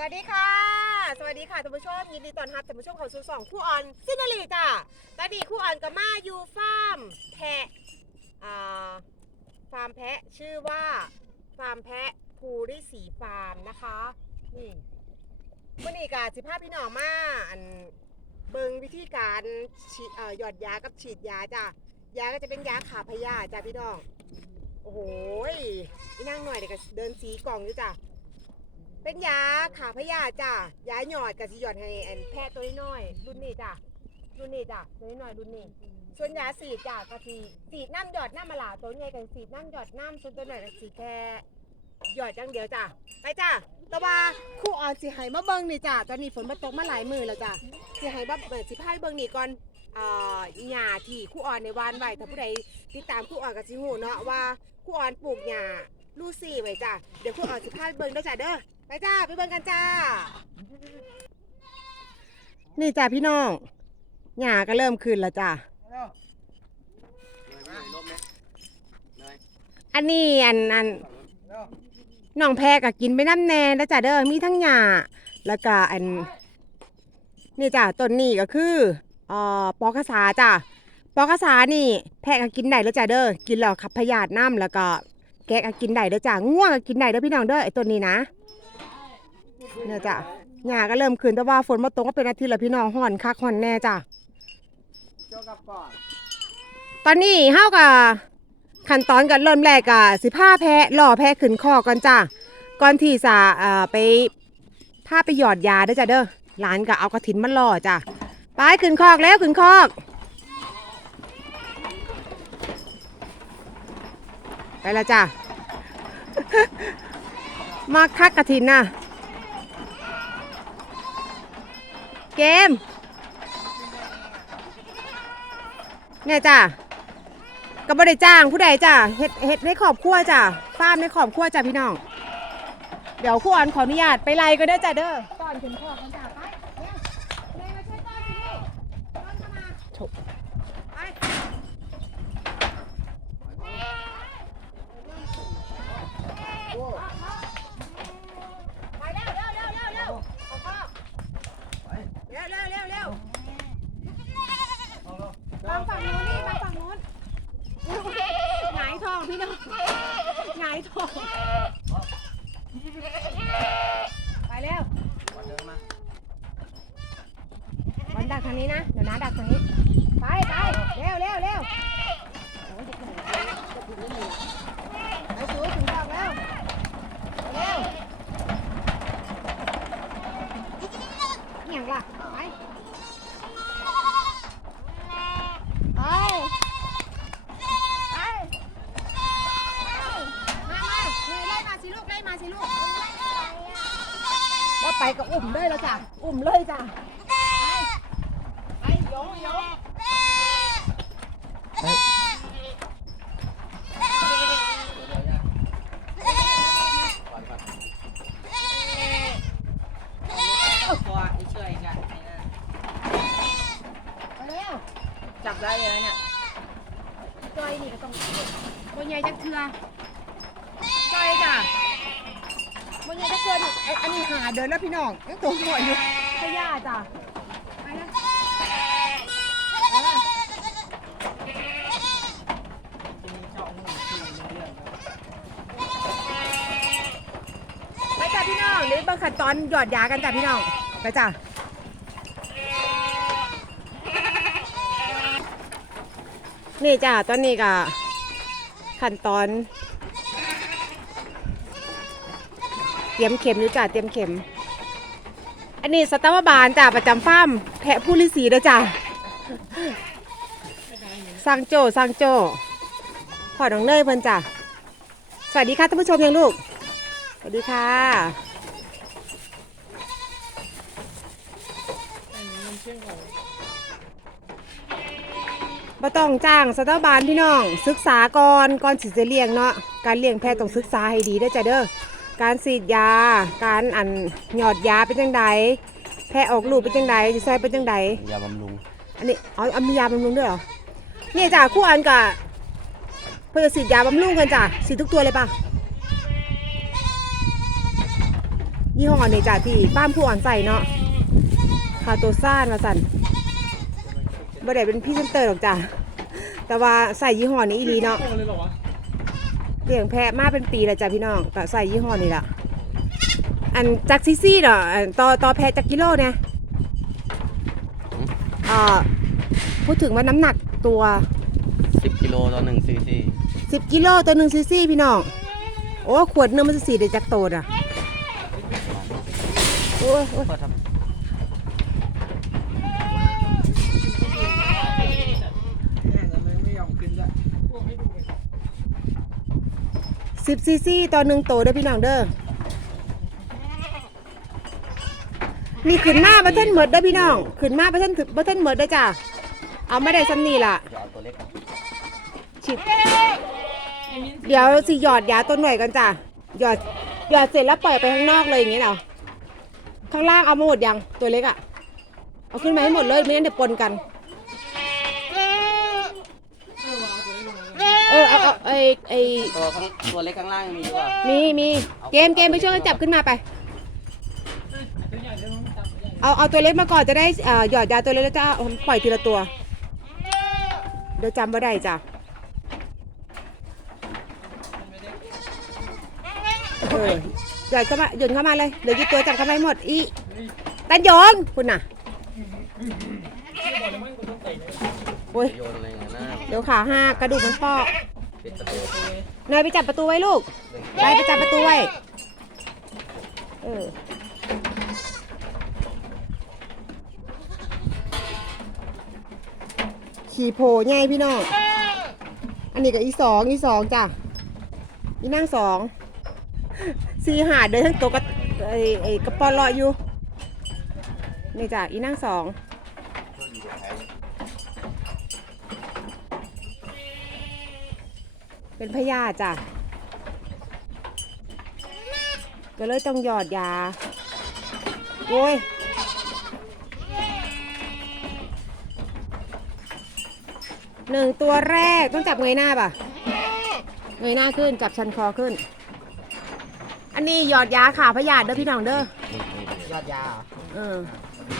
สวัสดีค่ะ สวัสดีค่ะท่านผู้ชมยินดีต้อนรับท่านผู้ชมเข้าสู่สองคู่ออนซินาลีจ้ะตอนนี้คู่ออนกับมาอยู่ฟาร์มแพะอ่าฟาร์มแพะชื่อว่าฟาร์มแพะภูริศรีฟาร์มนะคะนี่วันนี้กาสิภาพพี่น้องมาอันเบิงวิธีการฉีดเอ่อหยอดยากับฉีดยาจ้ะยาก็จะเป็นยาขาพยาธิจ้ะพี่น้องโอ้โหยอีนั่งหน่อยเดี๋ยวก็เดินสีกล่องอยู่จ้ะ เป็นยาขาพยาธิจ้ะยาหยอดกับสิหยอดให้แอนแพทย์ตัวน้อยๆรุ่นนี้จ้ะรุ่นนี้จ้ะตัวน้อยๆรุ่นนี้ ส่วนยาสีดจ้ะกะสีสีดน้ำหยอดน้ำมะลาตัวใหญ่กันสีดน้ำหยอดน้ำส่วนตัวหน่อยก็สีแค่หยอดอย่างเดียวจ้ะไปจ้ะแตะว่าครู่ออนสิให้มาเบิ่งนี่จ้ะตอนนี้ฝนมาตกมาหลายมือแล้วจ้ะสิให้มาเปิดสิพายเบิ่งนี่ก่อนอ่าหญ้าที่ครู่ออนในวานไว้ถ้าผู้ใดติดตามครู่ออนก็สิฮู้เนาะว่าครู่ออนปลูกหญ้าลูซี่ไว้จ้ะเดี๋ยวครู่ออนสิพายเบิ่งเด้อจ้ะเด้อ ไปจ้าไปเบิ่งกันจ้า นี่จ้าพี่น้องหญ้าก็เริ่มขึ้นแล้วจ้าอันนี้อันอันน้องแพรก็กินไปน้ำแน่แล้วจ้าเด้อมีทั้งหญ้าแล้วก็อันนี่จ้าต้นนี้ก็คือเอ่อปอกระสาจ้าปอกระสานี่แพะก็กินได้แล้วจ้าเด้อกินแล้วขับพยาธิน้ำแล้วก็แกะก็กินได้เด้อจ้าง่วงก็กินได้เด้อพี่น้องเด้อไอ้ต้นนี้นะ เนี่ยจ้ะหญ้าก็เริ่มขึ้นแต่ว่าฝนมาตกก็เป็นอาทิตย์แล้วพี่น้องห่อนคักห่อนแน่จ้ะเจ้ากับก่อนตอนนี้เฮากับขั้นตอนกันเริ่มแรกกะสิผ้าแพะล่อแพะขึ้นคอก่อนจ้ะก่อนที่จะเอ่อไปผ้าไปหยอดยาด้อจ้ะเด้อหลานก็เอากระถินมาล่อจ้ะไปขึ้นคอกแล้วขึ้นคอก ไปแล้วจ้ะมาคักกระถินน่ะ เกม เนี่ยจ้ะก็บ่ได้จ้างผู้ใดจ้ะเฮ็ดเฮ็ดในขอบครัวจ้ะฟาร์มในขอบครัวจ้ะพี่น้อง เดี๋ยวครูออนขออนุญาตไปไล่ก็ได้จ้ะเด้อก่อนขึ้นคอกันจ้ะไปเร็วเร็วมาช่วยต้อนสิลูกต้อนเข้ามาถูกไปไปเร็วเร็วเร็วเร็วเร็วเอาเข้าเร็วเร็วเร็วเร็ว วางฝั่งนู้นนี่วางฝั่งนู้นหงายทองพี่น้องหงายทองไปเร็วบอล ดักทางนี้นะ เดี๋ยวน้าดักทางนี้ ไปไปเร็วเร็วเร็วโอ้ยเด็กหน่อยจะถึงไม่มีไปสูถึงทองแล้วเร็วอหย่างล่ะไปไปไปมามานี่ไล่มาสิลูกไล่มาสิลูกว่าไปก็อุ่มเลยแล้วจ้ะอุ่มเลยจ้ะ ยงยงไปเร็วจับได้เลยเนี่ยจอยนี่ก็ต้องบนใหญ่จักเทือจอยจ้ะบนใหญ่จักเทือนี่ไอ้อันนี้หาเดินแล้วพี่น้องยังตัวหัวอยู่พย่าจ้ะไปนะไปนะไปจ้ะพี่น้องเดี๋ยวเบางขั้นตอนหยอดยากันจ้ะพี่น้องไปจ้ะนี่จ้ะตอนนี้ก็ขั้นตอน เตรียมเข็มอยู่จ้ะเตรียมเข็ม อันนี้สตาวบาลจ้ะประจำฟาร์มแพะผู้ลิสีเด้อจ้ะสร้างโจสร้างโจพอน้องเนยเพิ่นจ้ะสวัสดีค่ะท่านผู้ชมยังลูก สวัสดีค่ะ บ่ต้องจ้างสตาวบาลพี่น้อง ศึกษาก่อนก่อนสิจะเลี้ยงเนาะการเลี้ยงแพะต้องศึกษาให้ดีเด้อจ้ะเด้อการฉีดยา การอันหยอดยาเป็นจังใดแพะออกลูกเป็นจังใดสิใส่เป็นจังใดยาบำรุง อันนี้เอาเอามียาบำรุงด้วยเหรอเนี่ยจ้ะคู่อันกับเพื่อจะฉีดยาบำรุงกันจ้ะฉีดทุกตัวเลยป่ะยี่ห้อนี้จ้ะที่ป้ามผู้อ่อนใส่เนาะคาโตซ่านมาสั่น บ่ได้เป็นพรี่เซนเตอร์หรอกจ้ะแต่ว่าใส่ยี่ห้อนี้อีหลีเนาะเลยเหรอวะเลี้ยงแพะมาเป็นปีแล้วจ้ะพี่น้องก็ใส่ยี่ห้อนี้ละอันจักซีซี่เนาะอันต่อต่อแพะจักกิโลเนี่ยอ่าพูดถึงว่าน้ำหนักตัว สิบกิโลต่อหนึ่งซีซี10 กิโลตัวหนึ่งซีซี่พี่น้อง โอ้ ขวดหนึงมันจะสีได้จักโตดอะโอ้ยโอ้ยก็ทเนี่ยแต่มันไม่ยอมขึ้นด้วย สิบซีซีต่อหนึ่งโตเด้อพี่น้องเด้อนี่ขึ้นมาบัท่านเหมิดเด้อพี่น้องขึ้นมาบัท่านบัท่านเหมิดเด้อจ้ะเอาไม่ได้ซ้ำนี่ล่ะเอาตัวเล็กก่อนฉีดเดี๋ยวสิหยอดยาต้นหน่อยกันจ้ะหยอดหยอดเสร็จแล้วปล่อยไปข้างนอกเลยอย่างงี้เหรอข้างล่างเอามาหมดยังตัวเล็กอะเอาขึ้นมาให้หมดเลยไม่งั้นเดี๋ยวปนกันเออเอาเอา ไอไอตัวข้างตัวเล็กข้างล่างยังมีอยู่อะมีมีเกมเกมไปช่วยกันจับขึ้นมาไปตัวใหญ่เดี๋ยวมันจับตัวใหญ่เอาเอาตัวเล็กมาก่อนจะได้เอ่อหยอดยาตัวเล็กแล้วจะเอาปล่อยทีละตัว เดี๋ยวจำไม่ได้จ้ะเออหยอดเข้ามาหย่นเข้ามาเลยเหลือกี่ตัวจับเข้ามาให้หมดอีตันโยงคุณน่ะโอ้ยโยนอะไรอย่างนั้นนะเดี๋ยวขาหักกระดูกมันเปาะ ปิดประตูเนยไปจับประตูไว้ลูกไปไปจับประตูไว้ เออ ขี่โผล่ไงพี่น้อง อันนี้ก็อีสองอีสองจ้ะ อีนั่งสองสีหาเดินทั้งตัวกับไอ้ไอ้กระป๋อลอยอยู่ นี่จ้ะอีนั่งสอง เป็นพยาธิจ้ะ ก็เลยต้องหยอดยา โอ้ยหนึ่งตัวแรกต้องจับเงยหน้าป่ะ เงยหน้าขึ้น จับชันคอขึ้น อันนี้หยอดยาขาพยาธิเด้อพี่น้องเด้อนี่นี่ยอดยาเหรอเออ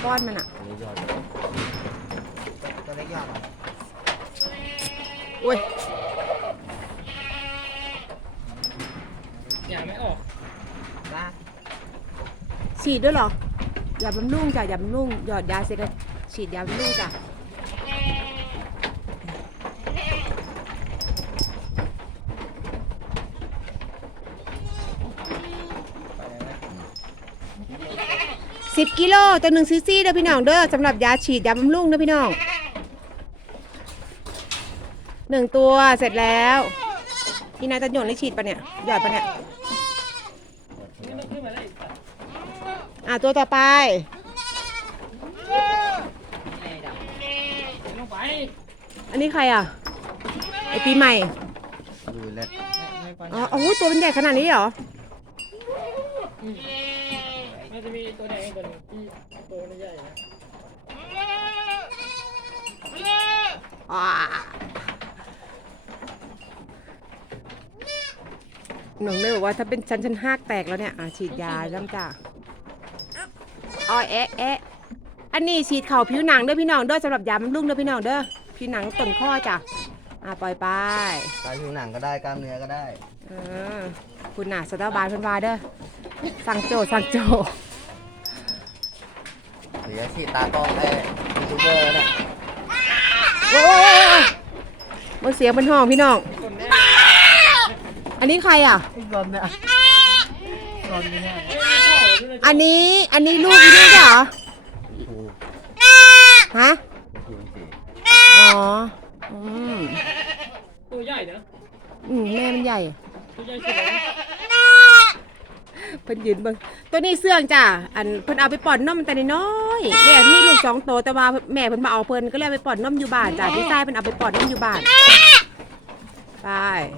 ก้อนมันอะอันนี้ยอดตัวตัวเล็กยอดเหรอโอ้ย อย่าไม่ออกนะฉีดด้วยเหรออย่าบำรุงจ้ะอย่าบำรุงหยอดยาเสร็จแล้วฉีดยาบำรุงจ้ะไปเลยนะสิบกิโลตัวหนึ่งซีซีเด้อพี่น้องเด้อสำหรับยาฉีดยาบำรุงเด้อพี่น้องหนึ่งตัวเสร็จแล้วพี่นายตันหยงได้ฉีดปะเนี่ยหยอดปะเนี่ย นี่มันขึ้นมาได้อีกสัตว์ อะตัวต่อไปแม่ดับลงไปอันนี้ใครอะ ไอปีใหม่ดูเล็ดไม่ไม่ปล่อยอ๋อโอ้โหตัวมันใหญ่ขนาดนี้เหรอมันจะมีตัวแดงตัวหนึงที่ตัวมันใหญ่นะอ่าหนูเลยบอกว่าถ้าเป็นชั้นชั้นหักแตกแล้วเนี่ยอะฉีดยาจ้ำจ้า อ๋อแอะแอะอันนี้ฉีดเข่าผิวหนังเด้อพี่น้องเด้อสำหรับยาบำรุงเด้อพี่น้องเด้อผิวหนังต้นข้อจ้ะอะปล่อยไปกายผิวหนังก็ได้กล้ามเนื้อก็ได้เออคุณน่ะสตาร์บาลเพิ่นว่าเด้อสั่งโจสั่งโจหรือฉีดตากล้องไอ้ยูทูบเบอร์เนี่ยโอ้ยมันเสียงเป็นห้องพี่น้องคนแน่อันนี้ใครอะ ไอ้กลมเนี่ยกลมนี่แน่ อันนี้อันนี้ลูกอีนี่เหรอทูฮะทูสีอ๋ออืมตัวใหญ่นะอืมแม่มันใหญ่ตัวใหญ่สุดเลยเพิ่นยืนเบิ่งตัวนี้เสื่องจ้ะอันเพิ่นเอาไปป้อนนมแต่น้อยๆแม่มีลูกสองโตวแต่ว่าแม่เพิ่นมาเอาเพิ่นก็เลยเอาไปป้อนนมอยู่บ้านจ้ะพี่ชายเพิ่นเอาไปป้อนนมอยู่บ้านไป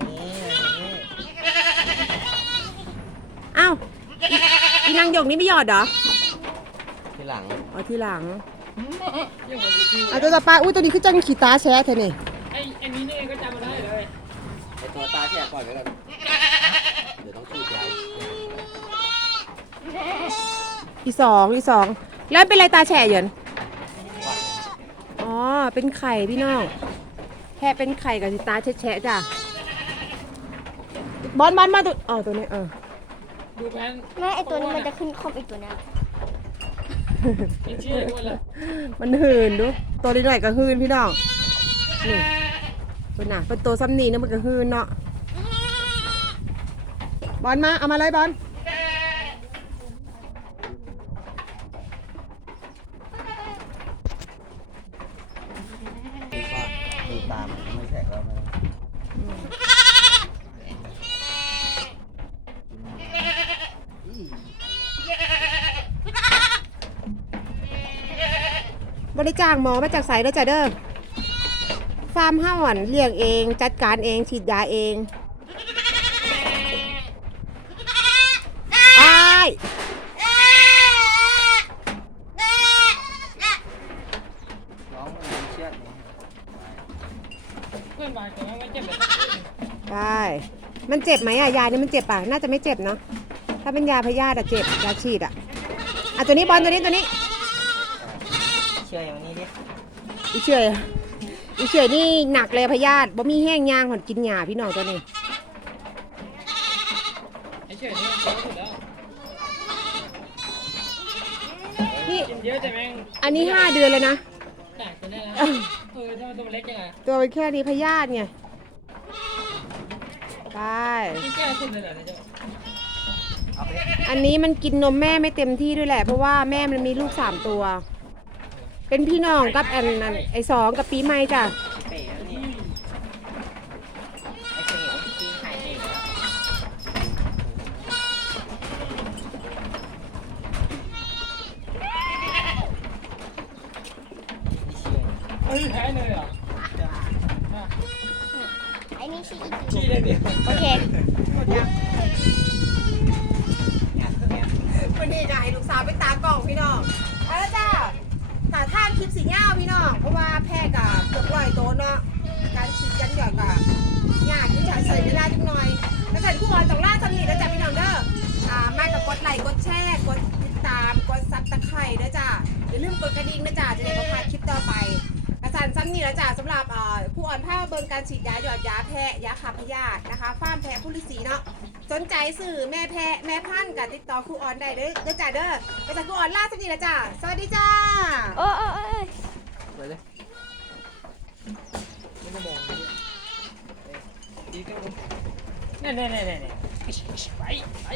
นี่นี่อ้าว อีอีนางหยกนี่ไม่หยอดเหรอที่หลังเอาทีหลังยังมันจะชื่อเอาตัวต่อไปอุ้ยตัวนี้คือจังขีตาแชะเธอนี่ไอ้ไอ้นี้นี่เองก็จำมาได้เลยไอ้ตัวตาแฉกปล่อยไว้ก่อนเดี๋ยวต้องฉีดยาอีสองอีสองแล้วเป็นอะไรตาแฉะเหยินอ๋อเป็นไข่พี่น้องแค่เป็นไข่กับสิตาแฉะๆจ้ะบอลบอลมาตัวอ๋อตัวนี้เออ ดูแพนแม่ไอตัวนี้มันจะขึ้นคอมอีกตัวเนี้ยเป็นชื่อด้วยละมันหืนดูตัวนี้หน่อยก็หืนพี่น้องนี่เป็นน่ะเป็นตัวซ้ำนีนะมันก็หืนเนาะบอลมาเอามาเลยบอลดูว่าดูตามไม่แฉกแล้วมัน บริจางหมอมาจากไสเด้อจ้ะเด้อฟาร์มห้าวันเลี้ยงเอง จัดการเองฉีดยาเองไอ้ายร้องมันเชือดนี่เพื่อนบ้านแต่ว่าไม่เจ็บได้มันเจ็บไหมอะยานี่มันเจ็บป่ะน่าจะไม่เจ็บเนาะถ้าเป็นยาพยาธิอะเจ็บยาฉีดอะอะตัวนี้บอลตัวนี้ตัวนี้ เชือดอย่างนี้ดิ อีเฉยอีเฉยนี่หนักเลยพยาธิบ่มีแห้งยางผ่อนกินยาพี่น้องตัวนี้ไอ้เฉยนี่มันเยอะสุดแล้วนี่กินเยอะแต่แม่งอันนี้ห้าเดือนเลยนะแตกตัวนี้แล้วเออทำไมตัวมันเล็กจังไงตัวเป็นแค่นี้พยาธิไงไปนี่แก้สุดเลยเหรอเนี่ยเจ้าเอาไปอันนี้มันกินนมแม่ไม่เต็มที่ด้วยแหละ เพราะว่าแม่มันมีลูกสามตัว เป็นพี่น้องกับอันนั้นไอ้สองกับปีใหม่จ้ะเป๋แล้วนี่ไอ้เป๋ที่ไข่เป๋เฮ้ยแพ้เลยเหรอไอ้นี่ชื่ออีชี้ได้เดียวโอเควันนี้จะให้ลูกสาวไปตากล่องพี่น้องเอาละจ้าาท่านคลิปสีเงาพี่น้องเพราะว่าแพทย์กับเกือบร้อยโตเนาะการฉีดยันหยอดกับยากที่จะใส่เวลาจังหน่อยแล้วแต่ผู้อ่อนต้องล่าสนิทนะจ๊ะพี่น้องเด้ออ่ามากับกดไลค์กดแชร์กดติดตามกดซับตะไคร้นะจ๊ะอย่าลืมกดกระดิ่งนะจ๊ะจะได้ไม่พลาดคลิปต่อไป นซ้ำนี่แล้วจ้าสำหรับผู้อ่อนผ้าเบิ่งการฉีดยาหยอดยาแพะยาขับพยาธินะคะฟ้ามแพะผู้ฤาษีเนาะสนใจสื่อแม่แพะแม่พันธุ์กับติดต่อครูออนได้เด้อเด้อจ้าเด้อกระสันครูออนล่าสนิทแล้วจ้าสวัสดีจ้าโอ้โอ้โอ้ยไปเลยไม่ต้องบอกเลยดีกันนี่นี่นี่นี่ไปไป